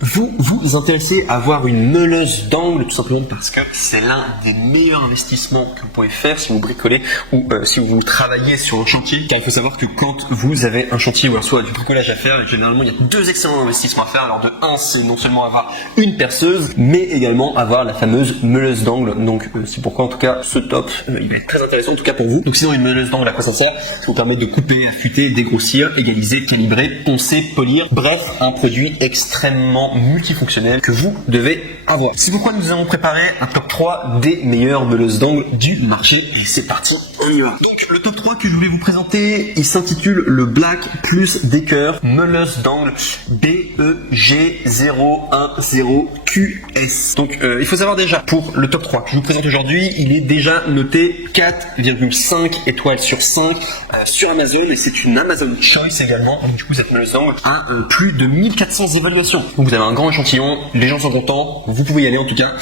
Vous vous intéressez à avoir une meuleuse d'angle tout simplement parce que c'est l'un des meilleurs investissements que vous pouvez faire si vous bricolez ou si vous travaillez sur un chantier. Car il faut savoir que quand vous avez un chantier ou soit du bricolage à faire, généralement il y a deux excellents investissements à faire. Alors de un, c'est non seulement avoir une perceuse, mais également avoir la fameuse meuleuse d'angle. Donc c'est pourquoi en tout cas ce top il va être très intéressant en tout cas pour vous. Donc sinon une meuleuse d'angle à quoi ça sert? Ça vous permet de couper, affûter, dégrossir, égaliser, calibrer, poncer, polir. Bref, un produit extrêmement multifonctionnel que vous devez avoir. C'est pourquoi nous avons préparé un top 3 des meilleures meuleuses d'angle du marché. Et c'est parti, on y va. Donc le top 3 que je voulais vous présenter, il s'intitule le Black Plus Decker meuleuse d'angle BEG010QS. Donc il faut savoir déjà pour le top 3 que je vous présente aujourd'hui, il est déjà noté 4,5 étoiles sur 5 sur Amazon et c'est une Amazon Choice également. Donc du coup cette meuleuse d'angle a plus de 1400 évaluations. Donc vous avez un grand échantillon, les gens sont contents, vous pouvez y aller en tout cas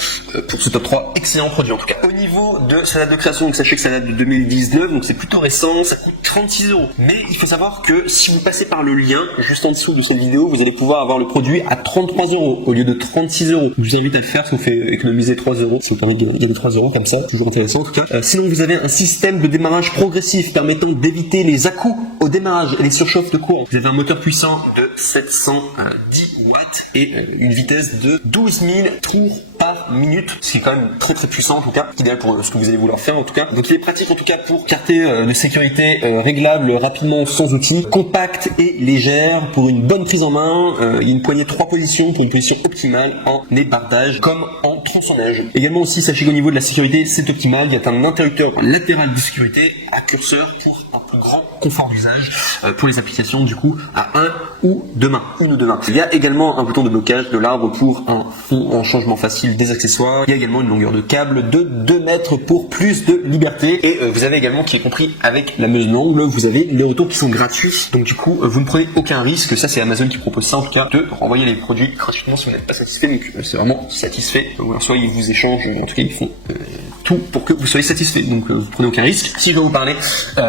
pour ce top 3, excellent produit en tout cas. Au niveau de sa date de création, donc sachez que ça date de 2019, donc c'est plutôt récent, ça coûte 36 €. Mais il faut savoir que si vous passez par le lien juste en dessous de cette vidéo, vous allez pouvoir avoir le produit à 33 € au lieu de 36 €. Je vous invite à le faire, ça vous fait économiser 3 €, ça vous permet de gagner 3 € comme ça, toujours intéressant en tout cas. Sinon vous avez un système de démarrage progressif permettant d'éviter les à-coups au démarrage et les surchauffes de courant. Vous avez un moteur puissant de 710 watts et une vitesse de 12 000 tours par minute, ce qui est quand même très très puissant en tout cas, idéal pour ce que vous allez vouloir faire en tout cas. Donc il est pratique en tout cas pour carter de sécurité réglable rapidement sans outils, compact et légère pour une bonne prise en main. Il y a une poignée de 3 positions pour une position optimale en ébardage comme en tronçonnage. Également aussi sachez qu'au niveau de la sécurité c'est optimal, il y a un interrupteur latéral de sécurité à curseur pour un plus grand confort d'usage pour les applications du coup à une ou deux mains. Il y a également un bouton de blocage de l'arbre pour un fond en changement facile des accessoires. Il y a également une longueur de câble de 2 mètres pour plus de liberté. Et vous avez également, qui est compris avec la meuleuse d'angle, vous avez les retours qui sont gratuits. Donc du coup, vous ne prenez aucun risque. Ça, c'est Amazon qui propose ça en tout cas, de renvoyer les produits gratuitement si vous n'êtes pas satisfait. Donc c'est vraiment satisfait. Soit ils vous échangent, en tout cas ils font tout pour que vous soyez satisfait. Donc vous prenez aucun risque. Si je dois vous parler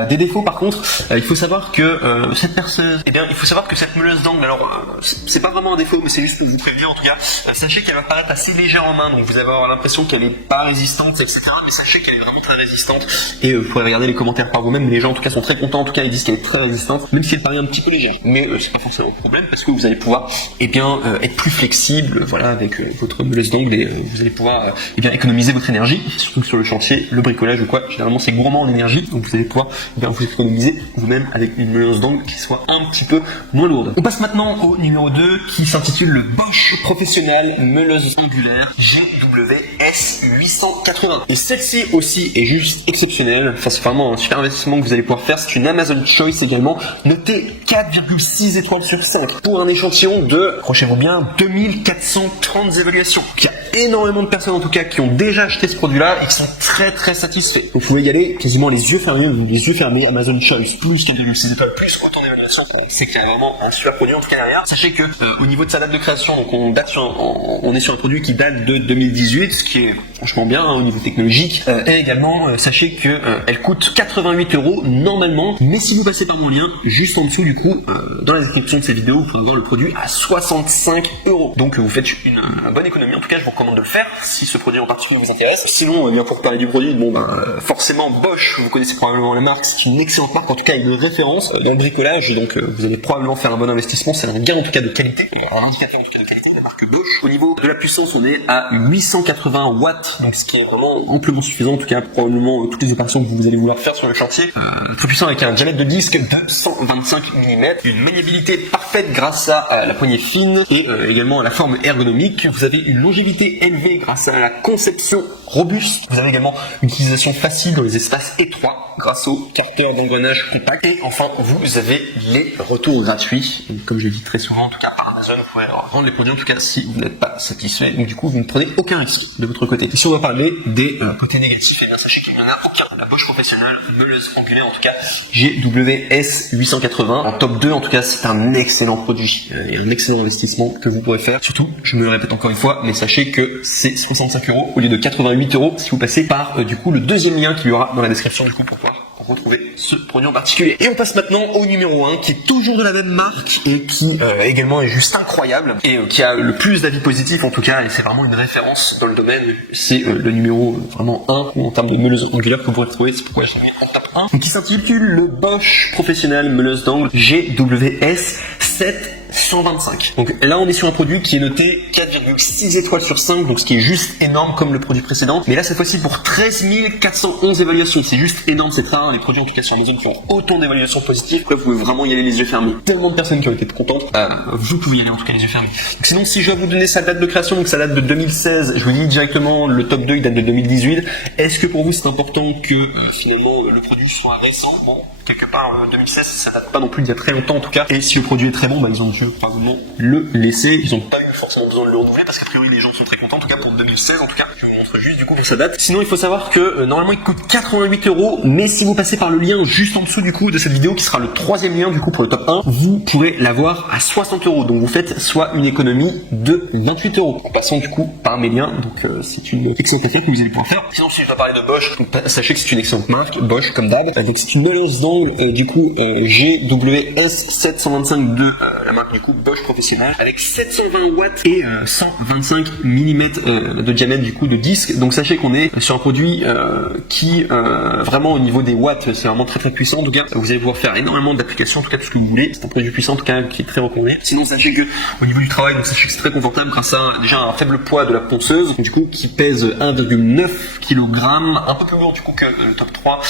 des défauts par contre, il faut savoir que cette perceuse, il faut savoir que cette meuleuse d'angle, alors c'est pas vraiment un défaut, mais c'est juste pour vous prévenir en tout cas. Sachez qu'elle va paraître assez légère en main, donc vous allez avoir l'impression qu'elle est pas résistante, etc. Mais sachez qu'elle est vraiment très résistante. Et vous pourrez regarder les commentaires par vous-même. Les gens en tout cas sont très contents. En tout cas, ils disent qu'elle est très résistante, même si elle paraît un petit peu légère. Mais c'est pas forcément un problème parce que vous allez pouvoir être plus flexible, voilà, avec votre meuleuse d'angle et vous allez pouvoir économiser votre énergie, surtout sur le chantier, le bricolage ou quoi. Généralement, c'est gourmand en énergie, donc vous allez pouvoir vous économiser vous-même avec une meuleuse d'angle qui soit un petit peu moins lourde. On passe maintenant au numéro 2 qui s'intitule le Bosch Professionnel meuleuse angulaire GWS 880. Et celle-ci aussi est juste exceptionnelle. Enfin, c'est vraiment un super investissement que vous allez pouvoir faire. C'est une Amazon Choice également, notée 4,6 étoiles sur 5 pour un échantillon de, accrochez-vous bien, 2430 évaluations. Il y a énormément de personnes en tout cas qui ont déjà acheté ce produit-là et qui sont très très satisfaits. Vous pouvez y aller quasiment les yeux fermés, Amazon Choice plus 4,6 étoiles plus autant d'évaluations. C'est qu'il y a vraiment un super produit en tout cas derrière. Sachez que au niveau de sa date de création, donc on est sur un produit qui date de 2018, ce qui est franchement bien au niveau technologique. Et également sachez que elle coûte 88 € normalement, mais si vous passez par mon lien juste en dessous du coup dans la description de cette vidéo, vous pouvez avoir le produit à 65 €. Donc vous faites une bonne économie. En tout cas, je vous recommande de le faire si ce produit en particulier vous intéresse. Sinon, pour parler du produit, forcément Bosch, vous connaissez probablement la marque, c'est une excellente marque, en tout cas une référence dans le bricolage, donc vous allez probablement faire un bon investissement. C'est un gain en tout cas de qualité, un indicateur en tout cas de qualité de la marque Bosch. Au niveau de la puissance, on est à 880 watts, donc ce qui est vraiment amplement suffisant en tout cas pour probablement toutes les opérations que vous allez vouloir faire sur le chantier. Très puissant avec un diamètre de disque de 125 mm, une maniabilité parfaite grâce à la poignée fine et également à la forme ergonomique. Vous avez une longévité élevée grâce à la conception robuste. Vous avez également une utilisation facile dans les espaces étroits grâce au carteur d'engrenage compact. Et enfin, vous avez les retours gratuits. Et comme je l'ai dit très souvent, en tout cas par Amazon, vous pouvez rendre les produits en tout cas si vous n'êtes pas satisfait. Donc du coup, vous ne prenez aucun risque de votre côté. Et si on va parler des côtés négatifs, eh bien sachez qu'il n'y en a aucun. La Bosch Professionnel meuleuse angulaire, en tout cas GWS 880, en top 2, en tout cas, c'est un excellent produit et un excellent investissement que vous pourrez faire. Surtout, je me le répète encore une fois, mais sachez que c'est 65 € au lieu de 88 € si vous passez par du coup le deuxième lien qu'il y aura dans la description du coup pour pouvoir retrouver ce produit en particulier. Et on passe maintenant au numéro 1 qui est toujours de la même marque et qui également est juste incroyable et qui a le plus d'avis positifs en tout cas, et c'est vraiment une référence dans le domaine. C'est le numéro vraiment 1 en termes de meuleuse angulaire que vous pourrez trouver, c'est pourquoi je l'ai mis en top 1, qui s'intitule le Bosch Professionnel Meuleuse d'angle GWS 725. Donc là on est sur un produit qui est noté 4,6 étoiles sur 5, donc ce qui est juste énorme comme le produit précédent, mais là cette fois-ci pour 13 411 évaluations, c'est juste énorme, c'est rare, les produits en tout cas sur Amazon qui ont autant d'évaluations positives, là vous pouvez vraiment y aller les yeux fermés, tellement de personnes qui ont été contentes, vous pouvez y aller en tout cas les yeux fermés. Donc sinon si je dois vous donner sa date de création, donc ça date de 2016, je vous dis directement le top 2 il date de 2018, est-ce que pour vous c'est important que finalement le produit soit récent? Bon, quelque part 2016 ça date pas non plus d'il y a très longtemps en tout cas, et si le produit est très bon, ils ont dû probablement le laisser, ils ont pas eu forcément besoin de le renouveler parce qu'a priori les gens sont très contents, en tout cas pour 2016 en tout cas, je vous montre juste du coup pour sa date. Sinon il faut savoir que normalement il coûte 88 €, mais si vous passez par le lien juste en dessous du coup de cette vidéo qui sera le troisième lien du coup pour le top 1, vous pourrez l'avoir à 60 €, donc vous faites soit une économie de 28 €. En passant du coup par mes liens, donc c'est une excellente affaire que vous allez pouvoir faire. Sinon si je dois parler de Bosch, donc, sachez que c'est une excellente marque, Bosch comme d'hab, donc c'est une meuleuse d'angle du coup GWS 725 de la marque du coup Bosch Professionnel avec 720 watts et 125 mm de diamètre du coup de disque. Donc sachez qu'on est sur un produit qui vraiment au niveau des watts c'est vraiment très très puissant. En tout cas vous allez pouvoir faire énormément d'applications, en tout cas tout ce que vous voulez. C'est un produit puissant en tout cas qui est très recommandé. Sinon sachez que au niveau du travail, donc sachez que c'est très confortable grâce à déjà un faible poids de la ponceuse, donc, du coup qui pèse 1,9 kg, un peu plus lourd du coup que le top 3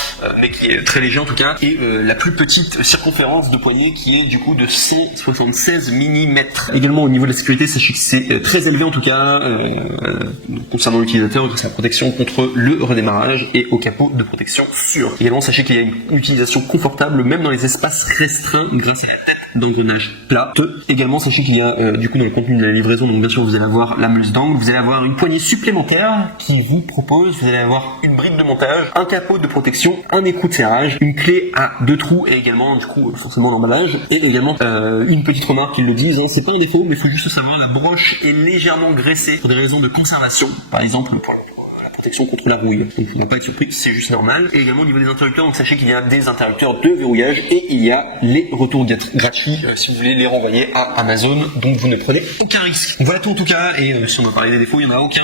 mais qui est très léger en tout cas, et la plus petite circonférence de poignée qui est du coup de 176 mm. Également au niveau de la sécurité, sachez que c'est très élevé en tout cas concernant l'utilisateur grâce à la protection contre le redémarrage et au capot de protection sûr. Également sachez qu'il y a une utilisation confortable même dans les espaces restreints grâce à la tête d'engrenage plat. Également sachez qu'il y a du coup dans le contenu de la livraison, donc bien sûr vous allez avoir la meuleuse d'angle, vous allez avoir une poignée supplémentaire qui vous propose, vous allez avoir une brique de montage, un capot de protection, un écrou de serrage, une clé à 2 trous et également du coup forcément l'emballage, et également une petite remarque qu'ils le disent, hein, c'est pas un défaut mais il faut juste savoir, la broche est légèrement graissée pour des raisons de conservation, par exemple pour protection contre la rouille. Donc il ne faut pas être surpris, c'est juste normal. Et également au niveau des interrupteurs, donc sachez qu'il y a des interrupteurs de verrouillage et il y a les retours gratuits si vous voulez les renvoyer à Amazon, donc vous ne prenez aucun risque. Voilà tout en tout cas, et si on va parler des défauts, il n'y en a aucun.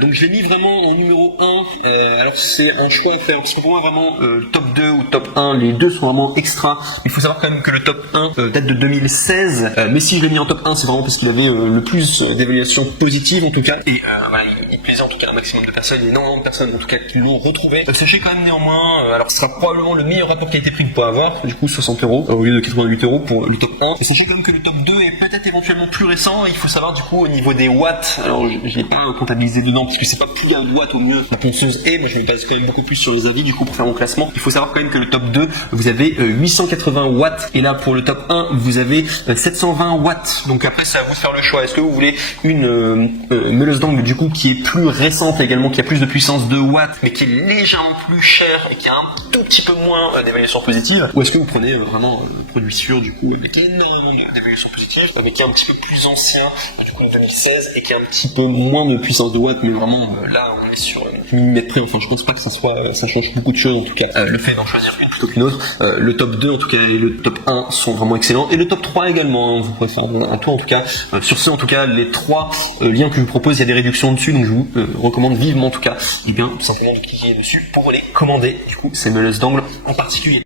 Donc je l'ai mis vraiment en numéro 1, alors c'est un choix à faire, parce que pour moi vraiment top 2 ou top 1, les deux sont vraiment extra. Il faut savoir quand même que le top 1 date de 2016, mais si je l'ai mis en top 1, c'est vraiment parce qu'il avait le plus d'évaluations positives en tout cas, et voilà, il plaisait en tout cas un maximum de personnes, énormément de personnes en tout cas qui l'ont retrouvé. Sachez quand même néanmoins, alors ce sera probablement le meilleur rapport qualité-prix que vous pouvez avoir, du coup 60 € au lieu de 88 € pour le top 1. Et sachez quand même que le top 2 est peut-être éventuellement plus récent. Il faut savoir du coup au niveau des watts, alors je l'ai pas comptabilisé dedans parce que c'est pas plus d'un watt au mieux la ponceuse est, moi je me base quand même beaucoup plus sur les avis du coup pour faire mon classement. Il faut savoir quand même que le top 2 vous avez 880 watts et là pour le top 1 vous avez 720 watts. Donc après c'est à vous de faire le choix. Est-ce que vous voulez une meuleuse d'angle du coup qui est plus récente également, qui a plus de puissance de watts mais qui est légèrement plus cher et qui a un tout petit peu moins d'évaluation positive, ou est-ce que vous prenez vraiment un produit sûr du coup avec énormément d'évaluation positive mais qui est un petit peu plus ancien du coup de 2016 et qui a un petit peu moins de puissance de watts, mais vraiment là on est sur millimètre près, enfin je pense pas que ça change beaucoup de choses en tout cas, le fait d'en choisir une plutôt qu'une autre. Le top 2 en tout cas et le top 1 sont vraiment excellents, et le top 3 également, hein, vous pouvez faire un tour en tout cas. Sur ce en tout cas les 3 liens que je vous propose, il y a des réductions dessus, donc je vous recommande vivement en tout cas, et bien tout simplement de cliquer dessus pour les commander, du coup ces meuleuses d'angle en particulier.